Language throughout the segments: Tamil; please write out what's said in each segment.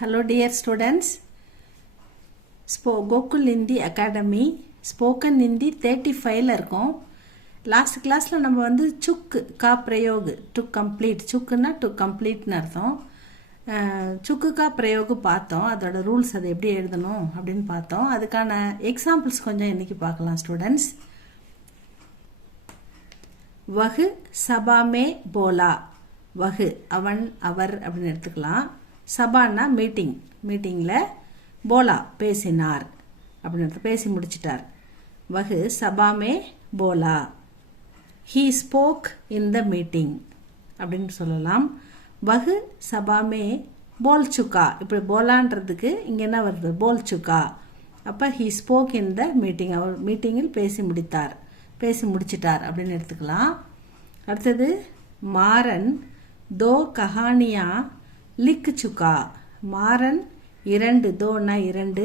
Hello dear students, Gokul Hindi Academy Spoken Hindi 35ல இருக்கோம். லாஸ்ட் கிளாஸில் நம்ம வந்து சுக்கு கா பிரயோக் டு கம்ப்ளீட் சுக்குன்னா டு கம்ப்ளீட்னு அர்த்தம். சுக்கு கா பிரயோக் பார்த்தோம், அதோட ரூல்ஸ் அதை எப்படி எழுதணும் அப்படின்னு பார்த்தோம். அதுக்கான எக்ஸாம்பிள்ஸ் கொஞ்சம் இன்னைக்கு பார்க்கலாம் ஸ்டூடெண்ட்ஸ். வகு சபாமே போலா, வகு அவன் அவர் அப்படின்னு எடுத்துக்கலாம். சபான்னா மீட்டிங்கில் போலா பேசினார் அப்படின்னு பேசி முடிச்சிட்டார். வகு சபாமே போலா, he spoke in the meeting அப்படின்னு சொல்லலாம். வகு சபாமே போல் சுக்கா, இப்படி போலான்றதுக்கு இங்கே என்ன வருது, போல் சுக்கா. அப்போ he spoke in the meeting, அவர் மீட்டிங்கில் பேசி முடிச்சிட்டார் அப்படின்னு எடுத்துக்கலாம். அடுத்தது மாறன் தோ கஹானியா லிக் சுக்கா, மாறன் இரண்டு, தோன்னா இரண்டு,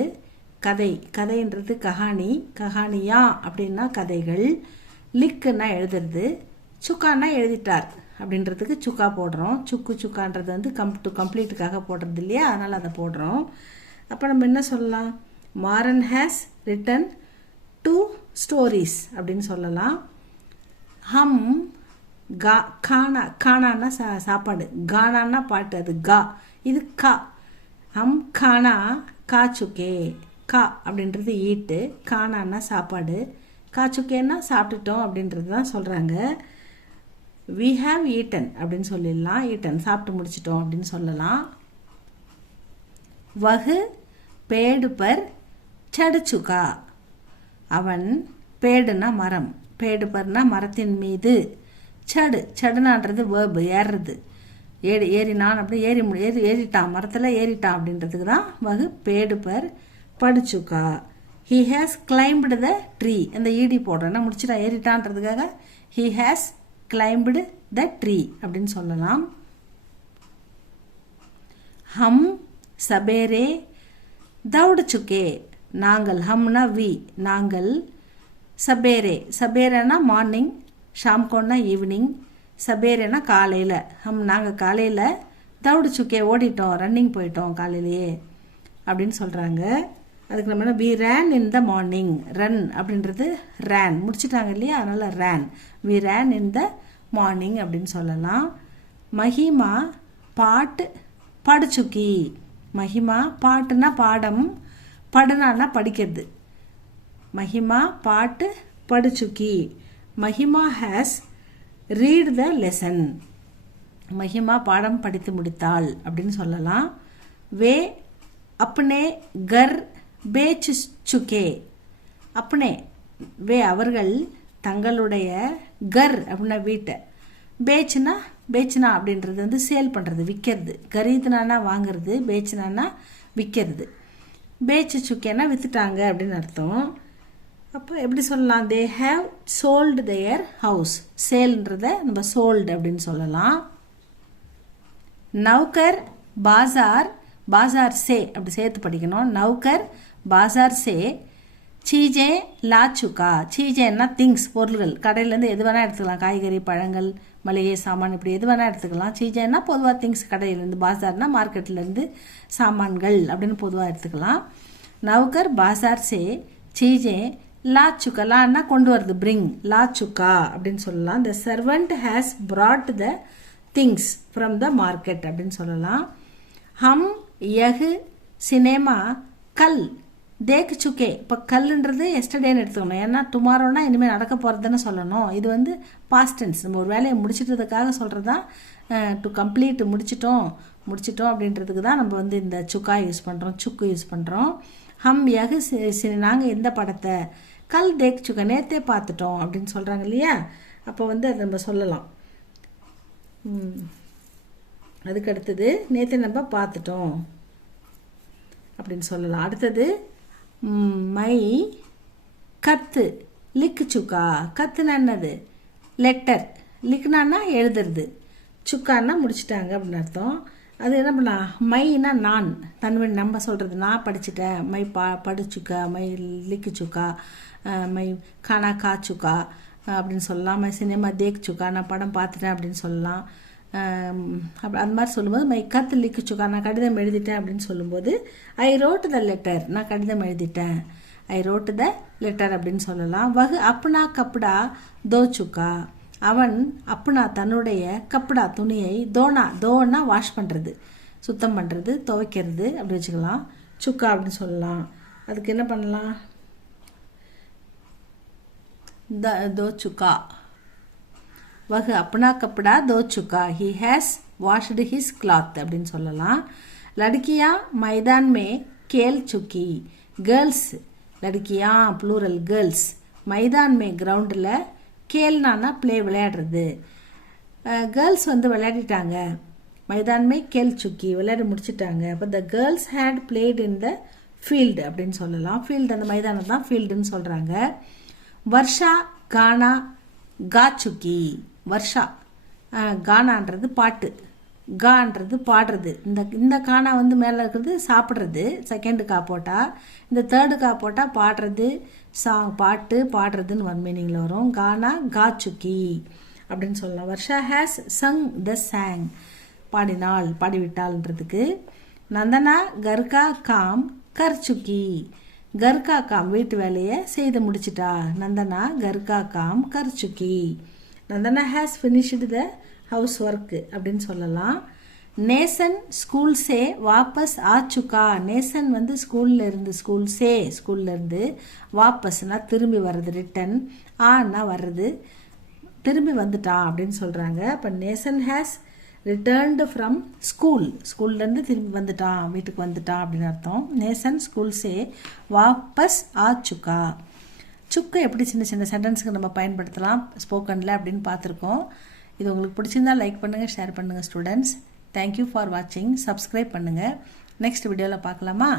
கதைன்றது கஹானியா அப்படின்னா கதைகள், லிக்குன்னா எழுதுறது, சுக்கான்னா எழுதிட்டார் அப்படின்றதுக்கு சுக்கா போடுறோம். சுக்கான்றது வந்து கம்ப்ளீட்டுக்காக போடுறது இல்லையா, அதனால் அதை போடுறோம். அப்போ நம்ம என்ன சொல்லலாம், மாறன் ஹேஸ் ரிட்டன் 2 ஸ்டோரிஸ் அப்படின்னு சொல்லலாம். ஹம் கானான்னா சாப்பாடு, கானான்னா பாட்டு, அது கா, இது கா. ஹம் கானா கா சுக்கே, கா அப்படின்றது ஈட்டு, கானான்னா சாப்பாடு, கா சுக்கேன்னா சாப்பிட்டுட்டோம் அப்படின்றது தான் சொல்கிறாங்க. வி ஹாவ் ஈட்டன் அப்படின்னு சொல்லிடலாம், ஈட்டன் சாப்பிட்டு முடிச்சிட்டோம் அப்படின்னு சொல்லலாம். வகு பேடு பர் சடு சுக்கா, அவன் பேடுனா மரம், பேடு பர்னா மரத்தின் மீது, சடுனான்றது வேர்பு ஏறுறது, ஏறினான் அப்படி ஏறிட்டான், மரத்தில் ஏறிட்டான் அப்படின்றதுக்கு தான் வகு பேடு பர் படுச்சுக்கா. He has climbed the tree, அந்த ஈடி போடுறேன்னா முடிச்சுட்டா ஏறிட்டான்றதுக்காக he has climbed the tree அப்படின்னு சொல்லலாம். ஹம் சபேரே தௌடு சுக்கே, நாங்கள், ஹம்னா வி, நாங்கள், சபேரேனா மார்னிங், ஷாம்கோன்னா ஈவினிங், சபேரேனா காலையில், நாங்கள் காலையில் தௌடு சுக்கே ஓடிட்டோம், ரன்னிங் போயிட்டோம் காலையிலேயே அப்படின்னு சொல்கிறாங்க. அதுக்கு நம்ம என்ன, we ran in the morning, run அப்படின்றது ரேன் முடிச்சுட்டாங்க இல்லையா, அதனால் ரேன், we ran in the morning அப்படின்னு சொல்லலாம். மஹிமா பாட்டு படுச்சுக்கி, மஹிமா பாட்டுனா பாடம், படுனான்னா படிக்கிறது, மஹிமா பாட்டு படுச்சுக்கி. Mahima has read the lesson, Mahima பாடம் படித்து முடித்தாள் அப்படின்னு சொல்லலாம். வே அப்னே கர் பேச் சுக்கே, அப்னே வே அவர்கள் தங்களுடைய கர் அப்படின்னா வீட்டை, பேச்சுனா அப்படின்றது வந்து சேல் பண்ணுறது, விற்கிறது, கரீதுனானா வாங்கிறது, பேச்சுனானா விற்கிறது, பேச்சு சுக்கேனா விற்றுட்டாங்க அப்படின்னு அர்த்தம். அப்போ எப்படி சொல்லலாம், they have sold their house, சேல்ன்றத நம்ம சோல்டு அப்படின்னு சொல்லலாம். நௌகர் பாசார் சே அப்படி சேர்த்து படிக்கணும். நௌகர் பாசார் சே சீஜே லாச்சுக்கா, சீஜேன்னா திங்ஸ் பொருள்கள், கடையிலேருந்து எது வேணால் எடுத்துக்கலாம், காய்கறி பழங்கள் மளிகை சாமான் இப்படி எது வேணால் எடுத்துக்கலாம். சீஜேன்னா பொதுவாக திங்ஸ் கடையிலேருந்து, பாசார்னா மார்க்கெட்லேருந்து சாமான்கள் அப்படின்னு பொதுவாக எடுத்துக்கலாம். நௌகர் பாசார் சே சீஜே லாச்சுக்கா, லான்னா கொண்டு வருது, பிரிங், லாச்சுக்கா அப்படின்னு சொல்லலாம். த servant has brought the things from the market அப்படின்னு சொல்லலாம். ஹம் யஹ் சினேமா கல் தேக் சுக்கே, இப்போ கல்ன்றது எஸ்டர்டேன்னு எடுத்துக்கணும், ஏன்னா டுமாரோனா இனிமேல் நடக்க போகிறதுன்னு சொல்லணும். இது வந்து பாஸ்ட் டென்ஸ், நம்ம ஒரு வேலையை முடிச்சிட்டதுக்காக சொல்கிறது தான். டு கம்ப்ளீட் முடிச்சிட்டோம் அப்படின்றதுக்கு தான் நம்ம வந்து இந்த சுக்கா யூஸ் பண்ணுறோம், சுக்கு யூஸ் பண்ணுறோம். ஹம் யஹ் நாங்கள் இந்த படத்தை கல் தேக் சுக்கா நேற்றே பார்த்துட்டோம் அப்படின்னு சொல்கிறாங்க இல்லையா, அப்போ வந்து அதை நம்ம சொல்லலாம். அதுக்கு அடுத்தது நேற்று நம்ம பார்த்துட்டோம் அப்படின்னு சொல்லலாம். அடுத்தது மை கத்து லிக் சுக்கா, கத்துனா என்னது, லெட்டர், லிக்னான்னா எழுதுறது, சுக்கான்னா முடிச்சிட்டாங்க அப்படின்னு அர்த்தம். அது என்ன பண்ணா, மைனா நான், தன்வன் நம்ம சொல்கிறது, நான் படிச்சுட்டேன், மை படிச்சுக்கா, மை லிக்கு சுக்கா, மை கானா கா சுக்கா அப்படின்னு சொல்லலாம். மை சினிமா தேக் சுக்கா, நான் படம் பார்த்துட்டேன் அப்படின்னு சொல்லலாம். அந்த மாதிரி சொல்லும்போது மை கத் லிக்கு சுக்கா நான் கடிதம் எழுதிட்டேன் அப்படின்னு சொல்லும்போது ஐ ரோட் த லெட்டர் நான் கடிதம் எழுதிட்டேன், ஐ ரோட் த லெட்டர் அப்படின்னு சொல்லலாம். வகு அப்னா கப்டா தோ சுக்கா அவன் அப்னா தன்னுடைய கப்டா துணியை தோனா வாஷ் பண்ணுறது, சுத்தம் பண்ணுறது, துவைக்கிறது அப்படி வச்சுக்கலாம். சுக்கா அப்படின்னு சொல்லலாம். அதுக்கு என்ன பண்ணலாம்? दो चुका वह अपना कपड़ा दो चुका he has washed his cloth அப்படின்னு சொல்லலாம். लड़कियां मैदान में खेल चुकी गर्ल्स लड़कियां प्लूरल गर्ल्स मैदान में ग्राउண்டில் கேல்னானா ப்ளே விளையாடுறது, கேர்ள்ஸ் வந்து விளையாடிட்டாங்க. மைதான் மே கேல் சுக்கி விளையாடி முடிச்சிட்டாங்க. அப்போ the girls had played in the field அப்படின்னு சொல்லலாம். ஃபீல்டு அந்த மைதானம் தான் ஃபீல்டுன்னு சொல்கிறாங்க. வர்ஷா கானா கா சுக்கி வர்ஷா கானான்றது பாட்டு, கான்றது பாடுறது. இந்த கானா வந்து மேலே இருக்கிறது சாப்பிட்றது, செகண்டு கா போட்டால், இந்த தேர்டு கா போட்டால் பாடுறது, சாங் பாட்டு பாடுறதுன்னு ஒன் மீனிங்கில் வரும். கானா கா சுக்கி அப்படின்னு சொல்லலாம். Varsha has sung the song பாடினாள் பாடிவிட்டாள்ன்றதுக்கு. நந்தனா கர்கா காம் கர் சுக்கி கர்கா காம் வீட்டு வேலையை செய்து முடிச்சிட்டா. நந்தனா கர்கா காம் கர் சுக்கி Nandana has finished the house work அப்படின்னு சொல்லலாம். நேசன் ஸ்கூல் சே வாபஸ் ஆ சுக்கா நேசன் வந்து ஸ்கூல்ல இருந்து வாபஸ்னா திரும்பி வர்றது, ரிட்டன், ஆனா வர்றது, திரும்பி வந்துட்டான் அப்படின்னு சொல்கிறாங்க. அப்போ நேசன் ஹேஸ் ரிட்டர்ன்டு ஃப்ரம் ஸ்கூல்லேருந்து திரும்பி வந்துட்டான், வீட்டுக்கு வந்துட்டான் அப்படின்னு அர்த்தம். நேசன் ஸ்கூல் சே வாபஸ் ஆ சுக்கா. சுக்கை எப்படி சின்ன சின்ன சென்டென்ஸுக்கு நம்ம பயன்படுத்தலாம் ஸ்போக்கனில் அப்படின்னு பார்த்துருக்கோம். இது உங்களுக்கு பிடிச்சிருந்தா லைக் பண்ணுங்கள், ஷேர் பண்ணுங்கள் ஸ்டூடெண்ட்ஸ். தேங்க்யூ ஃபார் வாட்சிங். சப்ஸ்கிரைப் பண்ணுங்கள். நெக்ஸ்ட் வீடியோவில் பார்க்கலாமா?